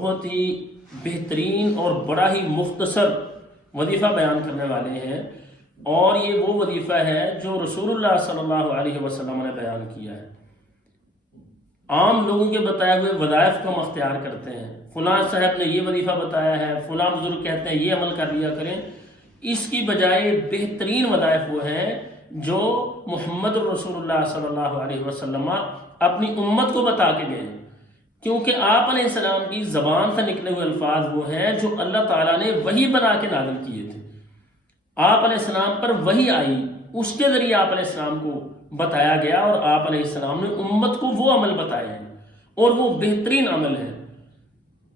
بہت ہی بہترین اور بڑا ہی مختصر وظیفہ بیان کرنے والے ہیں، اور یہ وہ وظیفہ ہے جو رسول اللہ صلی اللہ علیہ وسلم نے بیان کیا ہے۔ عام لوگوں کے بتائے ہوئے وظائف کو ہم اختیار کرتے ہیں، فلاں صاحب نے یہ وظیفہ بتایا ہے، فلاں بزرگ کہتے ہیں یہ عمل کر لیا کریں، اس کی بجائے بہترین وظائف وہ ہیں جو محمد رسول اللہ صلی اللہ علیہ وسلم اپنی امت کو بتا کے گئے، کیونکہ آپ علیہ السلام کی زبان سے نکلے ہوئے الفاظ وہ ہیں جو اللہ تعالیٰ نے وحی بنا کے نازل کیے تھے۔ آپ علیہ السلام پر وحی آئی، اس کے ذریعے آپ علیہ السلام کو بتایا گیا، اور آپ علیہ السلام نے امت کو وہ عمل بتائے ہیں، اور وہ بہترین عمل ہے۔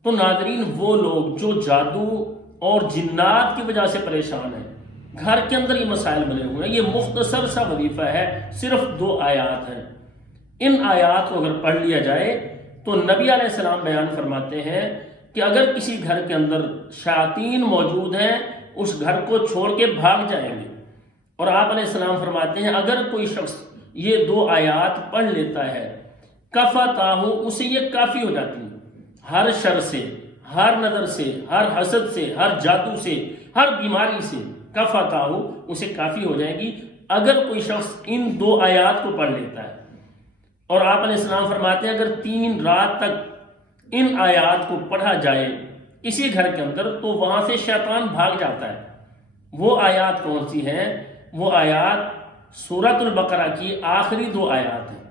تو ناظرین، وہ لوگ جو جادو اور جنات کی وجہ سے پریشان ہیں، گھر کے اندر یہ مسائل بنے ہوئے ہیں، یہ مختصر سا وظیفہ ہے، صرف 2 آیات ہیں۔ ان آیات کو اگر پڑھ لیا جائے تو نبی علیہ السلام بیان فرماتے ہیں کہ اگر کسی گھر کے اندر شیاطین موجود ہیں، اس گھر کو چھوڑ کے بھاگ جائیں گے، اور آپ علیہ السلام فرماتے ہیں اگر کوئی شخص یہ 2 آیات پڑھ لیتا ہے کفتاہ، اسے یہ کافی ہو جاتی ہے، ہر شر سے، ہر نظر سے، ہر حسد سے، ہر جادو سے، ہر بیماری سے کفتاہ، اسے کافی ہو جائے گی اگر کوئی شخص ان 2 آیات کو پڑھ لیتا ہے۔ اور آپ علیہ السلام فرماتے ہیں اگر 3 رات تک ان آیات کو پڑھا جائے اسی گھر کے اندر تو وہاں سے شیطان بھاگ جاتا ہے۔ وہ آیات کون سی ہیں؟ وہ آیات سورۃ البقرہ کی آخری 2 آیات ہیں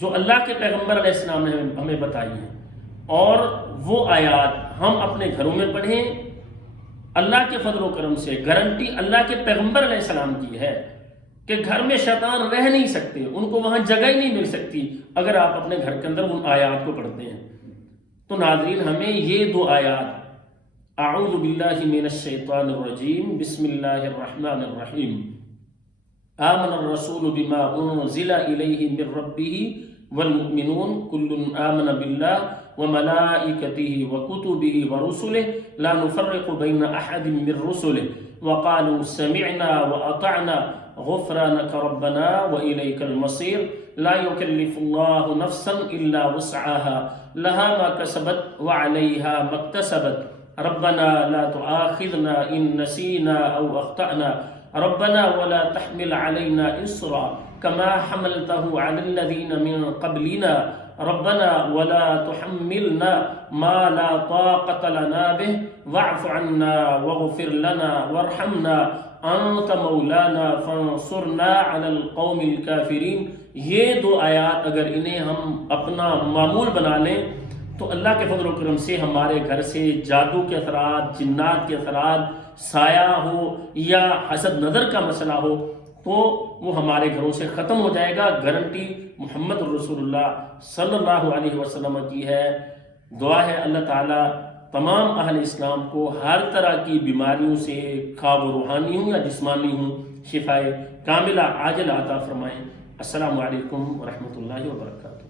جو اللہ کے پیغمبر علیہ السلام نے ہمیں بتائی ہیں، اور وہ آیات ہم اپنے گھروں میں پڑھیں۔ اللہ کے فضل و کرم سے گارنٹی اللہ کے پیغمبر علیہ السلام کی ہے کہ گھر میں شیطان رہ نہیں سکتے، ان کو وہاں جگہ ہی نہیں مل سکتی اگر آپ اپنے گھر کے اندر ان آیات کو پڑھتے ہیں۔ تو ناظرین، ہمیں یہ 2 آیات، اعوذ باللہ من الشیطان الرجیم، بسم اللہ الرحمن الرحیم، آمن الرسول بما انزل الیہ من ربہ والمؤمنون کل آمن باللہ وملائکتہ وکتبہ ورسلہ لا نفرق بین احد من رسلہ وقالوا سمعنا واطعنا غفرانك ربنا وإليك المصير لا يكلف الله نفسا إلا وسعها لها ما كسبت وعليها ما اكتسبت ربنا لا تؤاخذنا إن نسينا أو أخطأنا ربنا ولا تحمل علينا إصرا كما حملته على الذين من قبلنا ربنا ولا تحملنا ما لا طاقة لنا به واعف عنا واغفر لنا وارحمنا انت مولانا فانصرنا علی القوم الکافرین۔ یہ 2 آیات اگر انہیں ہم اپنا معمول بنا لیں تو اللہ کے فضل و کرم سے ہمارے گھر سے جادو کے اثرات، جنات کے اثرات، سایہ ہو یا حسد نظر کا مسئلہ ہو تو وہ ہمارے گھروں سے ختم ہو جائے گا۔ گارنٹی محمد رسول اللہ صلی اللہ علیہ وسلم کی ہے۔ دعا ہے اللہ تعالیٰ تمام اہل اسلام کو ہر طرح کی بیماریوں سے، خواہ وہ روحانی ہوں یا جسمانی ہوں، شفائے کاملہ عاجلہ عطا فرمائیں۔ السلام علیکم ورحمۃ اللہ وبرکاتہ۔